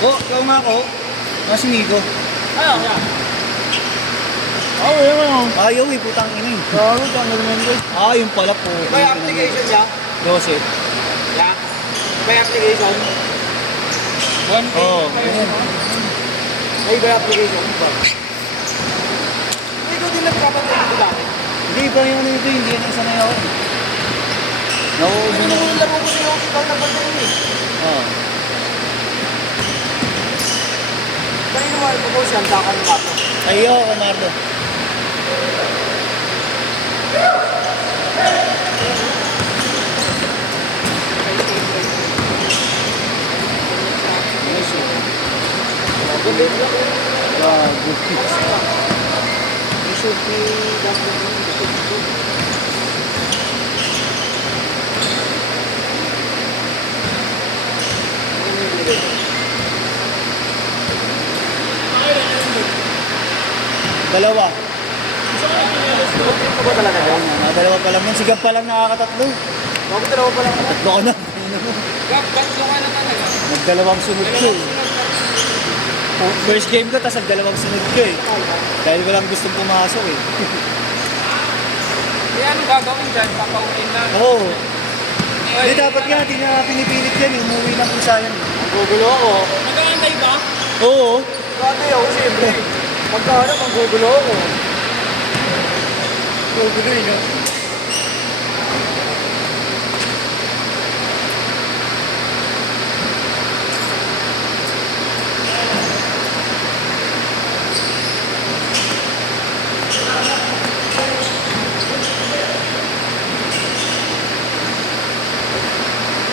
Oh, ikaw nga ako. Kasi Nico. Ayaw niya. Ayaw mo. Ayaw eh, putang ina eh. Ayaw, tanggal mo yun. Ah, yung pala po. Iba yung application niya? 12. Yeah. Iba yung application? 1K. Oo. Ay, iba yung application? Iba. Ikaw din nagpapatay dito dati? Hindi, iba yung ano ito, hindi yan isa na yun. Nauubo na. Yung laro ko niyo sa na pagkain eh. Oo. Kanino mo ito po siya, dakan mo ako. Ayaw, Marlo. Gago. You should be done. Dalawa. Ito ba talaga yun? Dalawa pa lang yan. Sigap pa lang nakakatatlo. Bakit dalawa pa lang? Tatlo ko na. Tatlo ka na talaga. Nagdalawang sunod ko eh. First game ko, tapos nagdalawang sunod ko eh. Dahil walang gustong pumasok eh. Kaya anong gagawin dyan? Papaunin na. Oo. Hindi dapat nga, hindi na pinipilit yan eh. Umuwi lang kung saan. Gugulo ako. Nag-aantay ba? Oo. Dati ako siyempre. Pagkahanap, ang gugulo ako. Gugulo eh, no?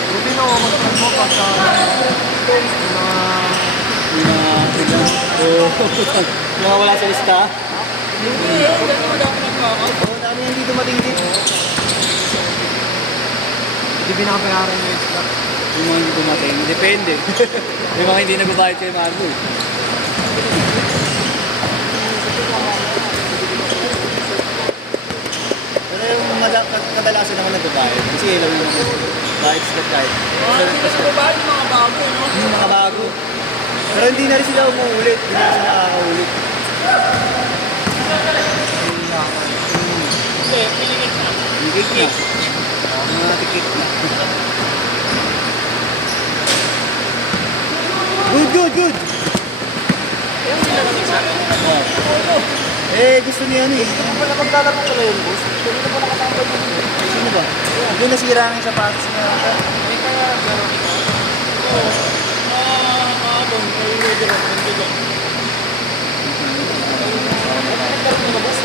Buti na ako mag-cut mo pagka Mga wala sa lista. Hindi, ganun mo dapat nagkakaw. Oo, dami hindi dumating din. hindi pinakabayaran yung extra. Yung mga hindi dumating, depende. Yung mga hindi nagbabayad kay Marlo eh. Pero yung kadalasan naman nagbabayad. Kasi ilang yung ba-expect tayo. Hindi na nagbabayad yung mga bago, no? Yung mga bago. Pero hindi na rin sila umuulit. Hindi na sila nakakaulit. Hindi, pinigit na. Higit na. Mga tikit na. Good, good, good. Oh. Eh, gusto niya ano eh. Ano pala maglalaro pala yun, boss? Hindi na ba nakatambay yun? Sino ba? Hindi nasira ang sapatos niya. Hindi kaya gano'n. Nakakabon, nalilito lang, nandito lang. Nagkaroon na boss,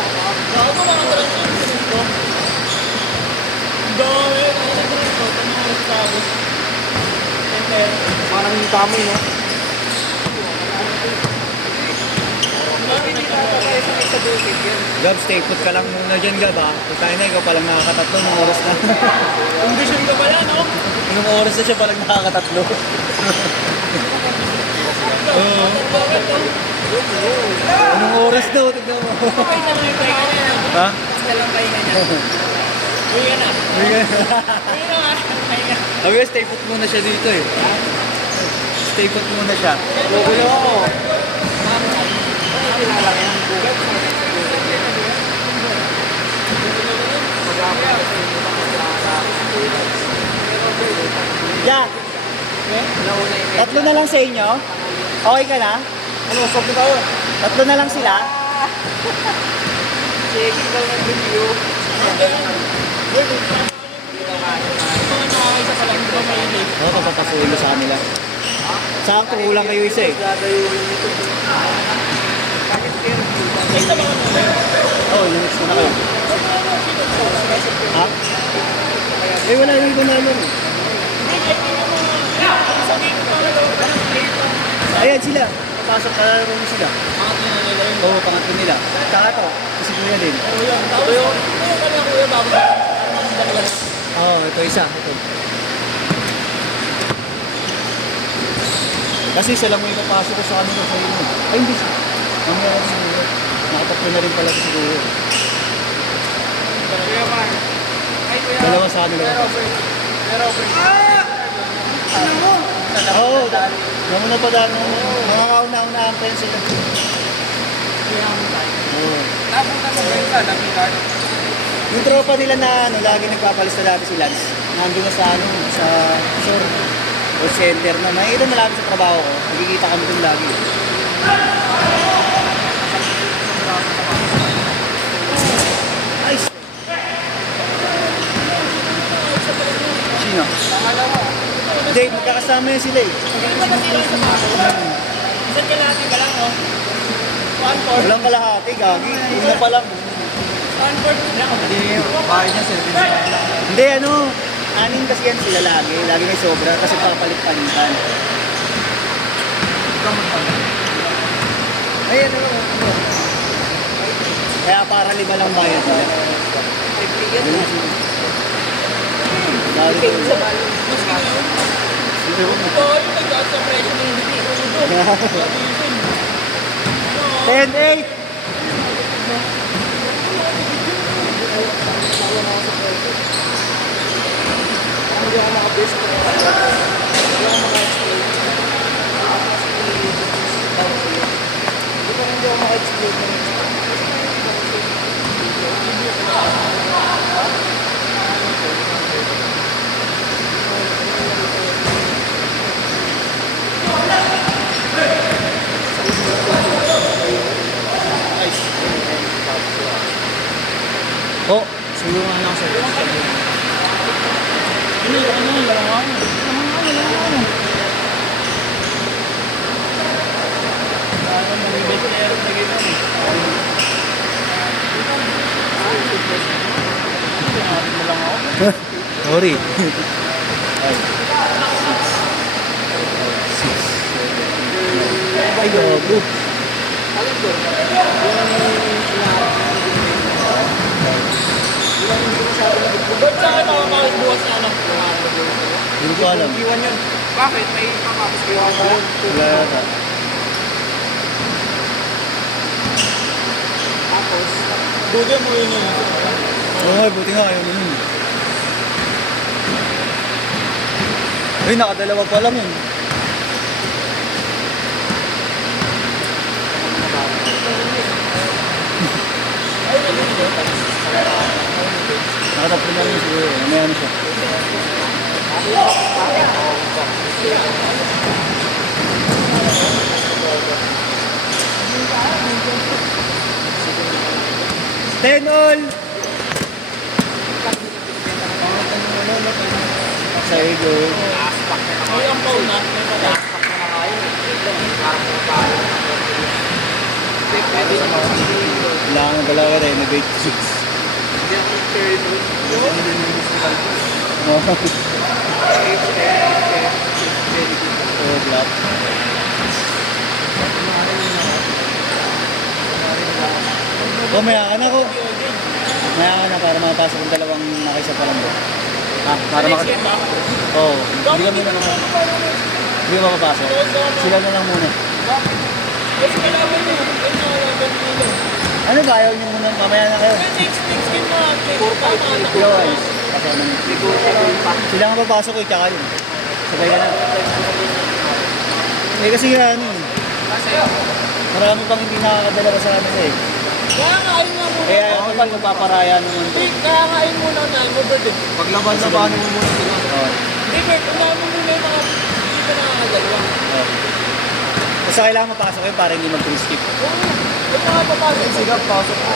Bago mga transaction ko. Ang dami, mga transaction ko, mga sabos. parang yung tama no? Gab, stay put ka lang muna dyan, Gab, ha? Kung tayo na, ikaw palang nakakatatlo ng oras na. Condition ka pala, no? Anong oras na siya palang nakakatatlo? Oo. Bakit, no? Anong oras daw? Tignan mo. Okay na lang yung pahinga niya. Ha? Basta lang pahinga niya. Uwi ka na. Uwi na nga. Pahinga. Okay, stay put muna siya dito eh. Stay put muna siya. Gugulo ako. Yeah. Tatlo na lang sa inyo? Okay ka na? Ano, stop na tayo. Tatlo na lang sila? Sige, daw ng review. Mga nakakaisa pa lang, di ba mainit? Oo, papapasulo sa kanila. Sakto, kulang kayo isa eh. Dadayuin nito. Ay, sa mga naman. Oo, limits na kayo. Ha? Eh, wala yung iba naman. Ayan sila. Papasok ka na rin sila. Pangatlo na nila yun. Oo, pangatlo nila. Takato, kasi kuya din. Oo, yan. Tapos yung kanya kuya bago na. Oo, ito isa. Ito. Kasi siya lang may papasok ko sa kanila sa inyo. Ay, hindi siya. Mamaya rin siguro. Nakatatlo na rin pala siguro. Kuya Mark. Ay, kuya. Dalawa sa kanila. Pero, ano mo? Oo, Namuna pa dahil mga kauna-unaan pa yun sila. Oo. Napunta mo ba yun sa Lapitan? Yung tropa nila na ano, lagi nagpapalista dati si Lance. Nandun na sa ano, sa shore. O center na. Nakikita mo lagi sa trabaho ko. Nakikita kami dun lagi. Ay! Sino? Pangalawa. Hindi, magkakasama yun sila eh. Hindi ba masira sa bago? Isang kalahati ka lang, oh. 1-4. Walang kalahati, gagi. Una pa lang. 1-4. Hindi, bahay niya, 7 lang. Hindi, ano, anin kasi yan sila lagi. Lagi may sobra kasi papalit-palitan. Ayan, ano. Kaya para 5 lang bayad nila. Lagi ko yun. Ito, yung nag-out sa presyo ng hindi. Udo. 10-8! Hindi ako maka-best friend. Hindi ako maka-explain. Hindi ako maka-explain. Oh, siguro nga lang sa'yo. Ano yung ano? Larangan. Parang may best player na gano'n. Sinabi mo lang ako. Sorry. Ay, gago. Alin doon? Ba't sa akin ako bukas na ano? Hindi ko alam. Iwan yun. Bakit? May pamapos kayo ako. Wala yata. Tapos, Buti mo yun yun. Oo nga, buti nga kayo nun. Ay, nakadalawa pa lang yun. Nakatapos na lang siguro. May ano siya. Ten all! Sa ego. Ay, ang pauna. May pata. Kailangan ng dalawa renovate. hindi ako carry doon. No. Very good. Oh, black. Oh, maya ka na ko. Maya ka na para makapasok ng dalawang nakisa pa lang ba? Ah, para Next maka... game ba? Oo. Hindi kami na naman. Hindi ka makapasok. Sila na lang muna. Kasi kailangan nyo. Ay, nakalaban nyo. Ano ba? Ayaw niyo muna. Mamaya na kayo. Next game mo. Yo, ayos. Kasama niyo. Sila nga papasok eh, tsaka yun. Sabay ka na. Eh kasi ano eh. Marami pang hindi nakakadala sa kanila eh. Kaya nga, ayun nga muna. Kaya ako pa magpaparaya naman to. Kaya nga, ayun muna na. Overdue. Paglaban-labanin mo muna sila. Oo. Hindi, Bert, unahan mo muna yung mga hindi pa nakakadalawa. Oo. Basta kailangan mapasok yun para hindi mag-free skip. Oo. Yung mga papasok. Sige, pasok mo.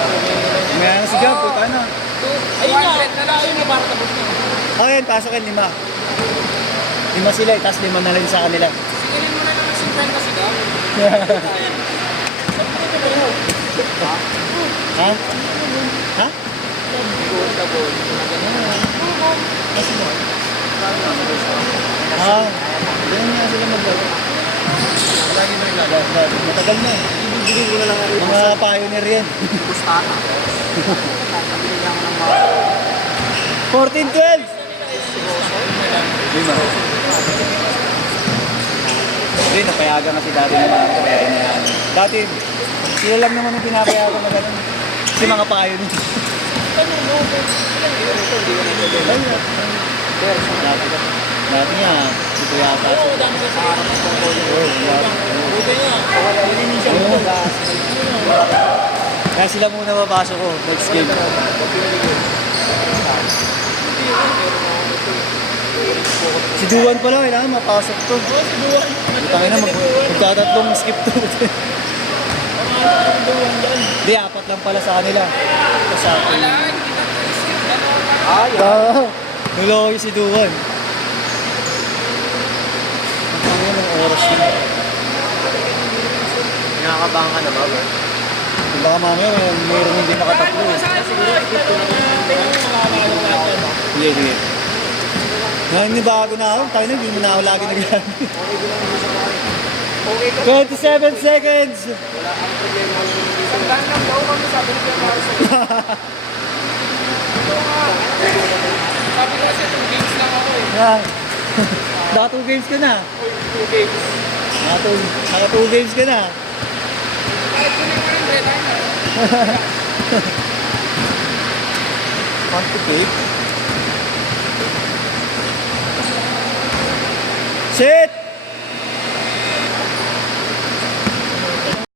May ano si Gab, puta na. Ayun nga, ayun na para tapos na. Ayun, pasok yun, 5. 5 sila eh, tapos 5 na rin sa kanila. Singilin mo na lang ng 50 sigaw. Ha? Ha? Ah, ganyan nga sila mag-gawin. Matagal na eh. Ibibigay ko na lang rin. Mga pioneer yan. Pustaka. Nabili niya ako ng mga 14-12! Lima. Hindi, napayagan kasi dati ng mga kaya inayahan. Dati, sila lang naman yung pinapayagan na gano'n. Kasi mga pioneer. Dati nga, ito yata siya. Oo, dami kasi harap ng pangkolo. Buti nga. Hindi siya Oo. buta. Kaya sila muna mapasok ko. Next game. Si Duan pala, kailangan mapasok to. Oo, si Duan. Butangin na, magtatatlong skip to. Pumasok ang Duan dyan. Hindi, apat lang pala sa kanila. Sa akin. Ah, yan. Oo. Nuloy si Duan. Ang yan ang oras na. Nakakabahan ka na ba, bro? Baka mamaya mayroon hindi nakatatlo. Tingnan mo makakalong natin. Sige, sige. Ngayon ni bago na ako, tayo na, hindi mo na ako lagi naglabi. Okay ka. 27 seconds! Wala ang problema. Sandaan lang daw kami sabi ni Kuya Mars. Sabi kasi 2 games lang ako eh. Yan. Naka 2 games ka na. 2 games. Naka 2 games ka na. Kahit kunin ko rin, Red Liner. Want to play?